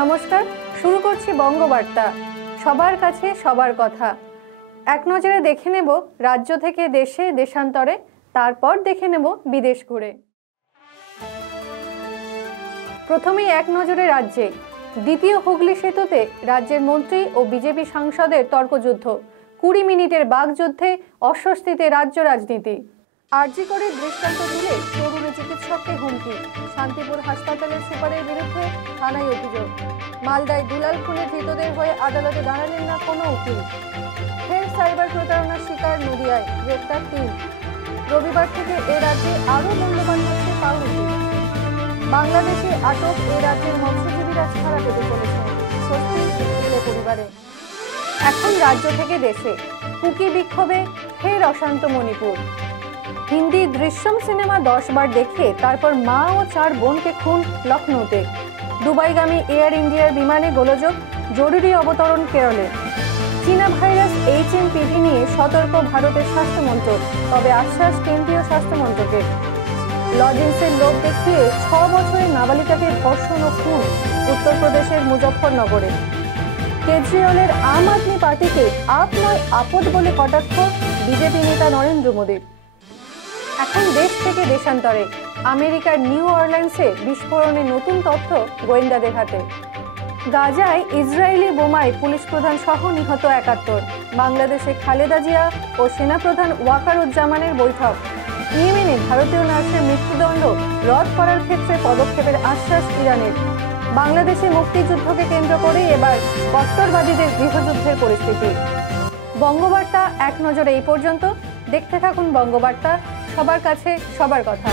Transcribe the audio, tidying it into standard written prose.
নমস্কার, শুরু করছি বঙ্গবার্তা। সবার কাছে সবার কথা। এক নজরে দেখে নেব রাজ্য থেকে দেশে, দেশান্তরে, তারপর দেখে নেব বিদেশ ঘুরে। প্রথমেই এক নজরে রাজ্যে। দ্বিতীয় হুগলি সেতুতে রাজ্যের মন্ত্রী ও বিজেপি সাংসদের তর্কযুদ্ধ। 20 মিনিটের বাকযুদ্ধে অস্বস্তিতে রাজ্য রাজনীতি। আরজি করে দৃষ্টান্ত দিলে তরুণী চিকিৎসককে হুমকি। শান্তিপুর হাসপাতালের সুপারের বিরুদ্ধে থানায় অভিযোগ। মালদায় দুলাল খুনে ধৃতদের হয়ে আদালতে দাঁড়ালেন না কোনো উকিল। ফের সাইবার প্রতারণার শিকার নদিয়ায়, গ্রেপ্তার 3। রবিবার থেকে এ রাজ্যে আরও মূল্যবান হচ্ছে পাউরুটি। বাংলাদেশে আটক এ রাজ্যের মৎস্যজীবীরা ছাড়া পেতে চলেছে, স্বস্তি জেলে পরিবারে। এখন রাজ্য থেকে দেশে। কুকি বিক্ষোভে ফের অশান্ত মণিপুর। হিন্দি দৃশ্যম সিনেমা 10 বার দেখে তারপর মা ও 4 বোনকে খুন লখনৌতে। দুবাইগামী এয়ার ইন্ডিয়ার বিমানে গোলযোগ, জরুরি অবতরণ কেরলে। চীনা ভাইরাস HMPV নিয়ে সতর্ক ভারতের স্বাস্থ্যমন্ত্রক, তবে আশ্বাস কেন্দ্রীয় স্বাস্থ্যমন্ত্রকের। লজেন্সের লোভ দেখিয়ে 6 বছরের নাবালিকাকে ধর্ষণ ও খুন উত্তরপ্রদেশের মুজফ্ফরনগরে। কেজরিওয়ালের আম আদমি পার্টিকে আপ নয় আপদ বলে কটাক্ষ বিজেপি নেতা নরেন্দ্র মোদীর। এখন দেশ থেকে দেশান্তরে। আমেরিকার নিউ অরল্যান্ডসে বিস্ফোরণের নতুন তথ্য গোয়েন্দাদের হাতে। গাজায় ইসরায়েলি বোমায় পুলিশ প্রধান সহ নিহত 71। বাংলাদেশে খালেদা জিয়া ও সেনাপ্রধান ওয়াকারুজ্জামানের বৈঠক। ইয়েমেনে ভারতীয় নার্সের মৃত্যুদণ্ড রদ করার ক্ষেত্রে পদক্ষেপের আশ্বাস ইরানের। বাংলাদেশে মুক্তিযুদ্ধকে কেন্দ্র করে এবার কট্টরবাদীদের গৃহযুদ্ধের পরিস্থিতি। বঙ্গবার্তা এক নজরে এই পর্যন্ত। দেখতে থাকুন বঙ্গবার্তা, সবার কাছে সবার কথা।